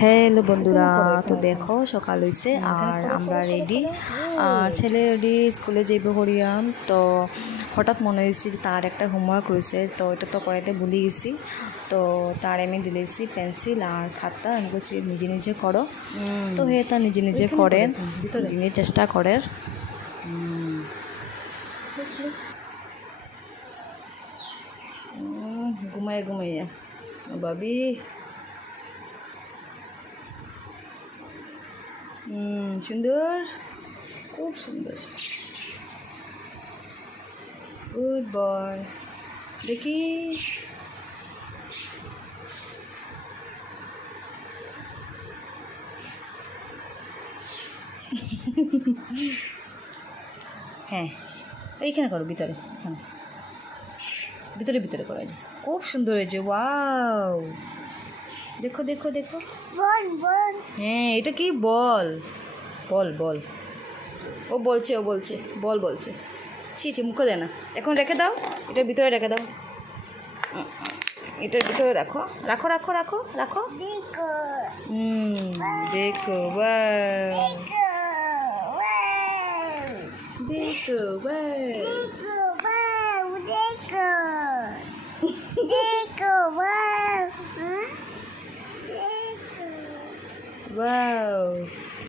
Hello বন্ধুরা, তো দেখো সকাল হয়েছে আর আমরা রেডি। ছেলে রেডি, স্কুলে যাইব করিয়াম। তো হঠাৎ মনে হয়েছে যে তার একটা হোমওয়ার্ক রয়েছে, তো এটা তো করাইতে ভুলে গেছি। তো তার আমি দিলেছি পেন্সিল আর খাতা, আমি বলছি নিজে নিজে করো। তো হে তা নিজে নিজে করে দিনের চেষ্টা করে। ঘুমাইয়া ঘুমাইয়া বাবি সুন্দর, খুব সুন্দর, গুড বয়। দেখি হ্যাঁ, এইখানে করো, ভিতরে, এখানে ভিতরে ভিতরে করা যায়, খুব সুন্দর হয়েছে। ওয়াও, দেখো দেখো দেখো, হ্যাঁ এটা কি বল, বল বল, ও বলছে বল বলছে। ছি মুখে দেয় না, এখন রেখে দাও, এটার ভিতরে রেখে দাও, এটার ভিতরে রাখো রাখো রাখো রাখো রাখো। দেখো দেখো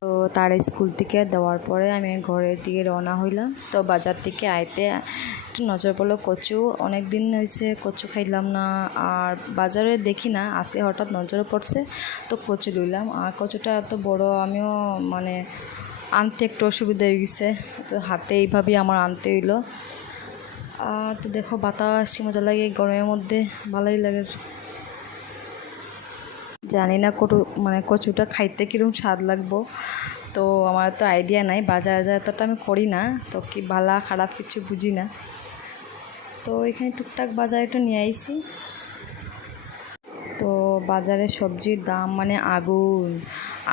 তো তার স্কুল থেকে দেওয়ার পরে আমি ঘরের দিকে রওনা হইলাম। তো বাজার থেকে আইতে একটু নজর পড়লো কচু, অনেক দিন হয়েছে কচু খাইলাম না, আর বাজারে দেখি না, আজকে হঠাৎ নজরে পড়ছে তো কচু লইলাম। আর কচুটা এত বড়, আমিও মানে আনতে একটু অসুবিধা হয়ে গেছে, তো হাতে এইভাবেই আমার আনতে হইলো। আর তো দেখো বাতাস মজা লাগে গরমের মধ্যে, ভালোই লাগে। জানি না কচুটা খাইতে কীরকম স্বাদ লাগবো, তো আমার তো আইডিয়া নাই, বাজার এতটা আমি করি না, তো কি ভালো খারাপ কিছু বুঝি না। তো এখানে টুকটাক বাজার একটু নিয়ে আইছি। তো বাজারে সবজির দাম মানে আগুন।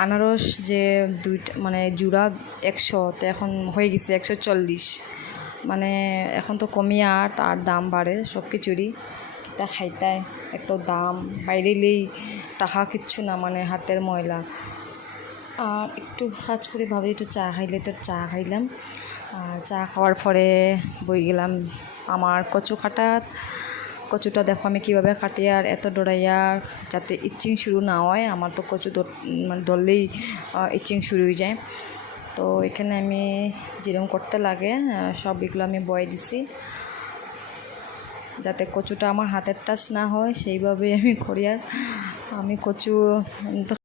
আনারস যে দুইটা মানে জোড়া 100, তো এখন হয়ে গেছে 140, মানে এখন তো কমিয়ে আর তার দাম বাড়ে সব কিছুরই। তা খাইতায় এত দাম, বাইরেলেই টাকা কিচ্ছু না, মানে হাতের ময়লা। আর একটু কাজ করে ভাবি একটু চা খাইলে, তো চা খাইলাম। আর চা খাওয়ার পরে বই গেলাম আমার কচু কাটাত। কচুটা দেখো আমি কীভাবে কাটি, আর এত ডরাইয়া যাতে ইচিং শুরু না হয়। আমার তো কচু মানে ধরলেই ইচিং শুরু হয়ে যায়। তো এখানে আমি যেরকম করতে লাগে সব এগুলো আমি বয়ে দিছি, যাতে কচুটা আমার হাতের টাচ না হয়, সেইভাবে আমি করি। আর আমি কচু তো